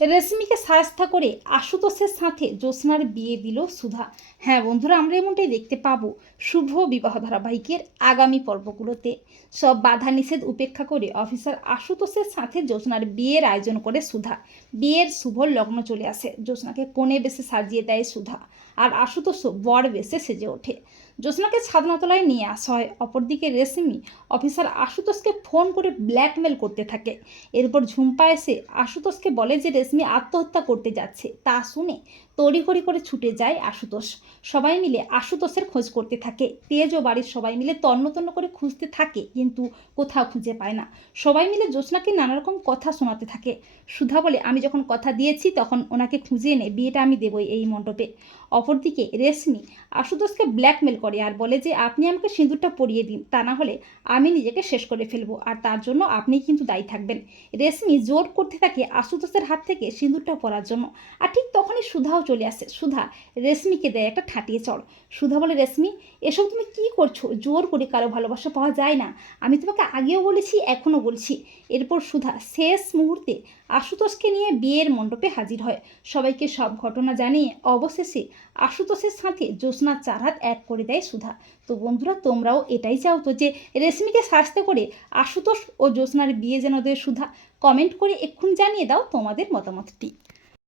রেশমিকে সায়স্তা করে আশুতোষের সাথে জ্যোৎস্নার বিয়ে দিল সুধা। হ্যাঁ বন্ধুরা, আমরা এমনটাই দেখতে পাবো শুভ বিবাহ ধারাবাহিকের আগামী পর্বগুলোতে। সব বাধা নিষেধ উপেক্ষা করে অফিসার আশুতোষের সাথে জ্যোৎস্নার বিয়ের আয়োজন করে সুধা। বিয়ের শুভ লগ্ন চলে আসে, জ্যোৎস্নাকে কোণে বেশে সাজিয়ে দেয় সুধা, আর আশুতোষও বর বেশে সেজে ওঠে। জ্যোৎস্নাকে ছাদনাতলায় নিয়ে আসা হয়। অপরদিকে রেশমি অফিসার আশুতোষকে ফোন করে ব্ল্যাকমেল করতে থাকে। এরপর ঝুম্পা এসে আশুতোষকে বলে যে রেশমি আত্মহত্যা করতে যাচ্ছে। তা শুনে তড়িঘড়ি করে ছুটে যায় আশুতোষ। সবাই মিলে আশুতোষের খোঁজ করতে থাকে। তেজ ও বাড়ির সবাই মিলে তন্ন তন্ন করে খুঁজতে থাকে, কিন্তু কোথাও খুঁজে পায় না। সবাই মিলে জ্যোৎস্নাকে নানা রকম কথা শোনাতে থাকে। সুধা বলে, আমি যখন কথা দিয়েছি তখন ওনাকে খুঁজে এনে বিয়েটা আমি দেবই এই মণ্ডপে। অপরদিকে রেশমি আশুতোষকে ব্ল্যাকমেল করে আর বলে যে আপনি আমাকে সিঁদুরটা পরিয়ে দিন, তা না হলে আমি নিজেকে শেষ করে ফেলবো, আর তার জন্য আপনি কিন্তু দায়ী থাকবেন। রেশমি জোর করতে থাকে আশুতোষের হাত থেকে সিঁদুরটা পরার জন্য। আর ঠিক তখনই সুধাও চলে আসে। সুধা রেশমিকে দেয় একটা ঠাটিয়ে চড়। সুধা বলে, রেশমি এসব তুমি কি করছো? জোর করে কারো ভালোবাসা পাওয়া যায় না, আমি তোমাকে আগেও বলেছি এখনও বলছি। এরপর সুধা শেষ মুহূর্তে আশুতোষকে নিয়ে বিয়ের মণ্ডপে হাজির হয়। সবাইকে সব ঘটনা জানিয়ে অবশেষে আশুতোষের সাথে জ্যোৎস্নার চার হাত এক করে দেয় সুধা। তো বন্ধুরা, তোমরাও এটাই চাও তো যে রেশমিকে শাস্তি করে আশুতোষ ও জ্যোৎস্নার বিয়ে যেন দেয় সুধা? কমেন্ট করে এক্ষুনি জানিয়ে দাও তোমাদের মতামতটি।